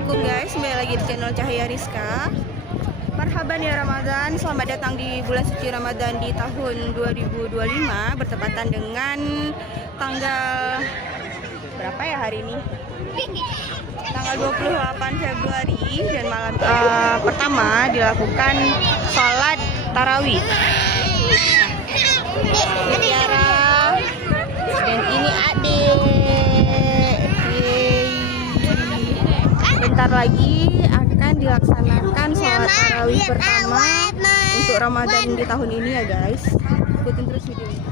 Assalamualaikum guys, kembali lagi di channel Cahaya Rizka. Marhaban ya Ramadan, selamat datang di bulan suci Ramadan di tahun 2025, bertepatan dengan tanggal berapa ya hari ini? Tanggal 28 Februari, dan malam pertama dilakukan sholat tarawih. Tiara dan ini adik. Bentar lagi akan dilaksanakan sholat tarawih pertama untuk Ramadan di tahun ini ya guys. Ikutin terus videonya.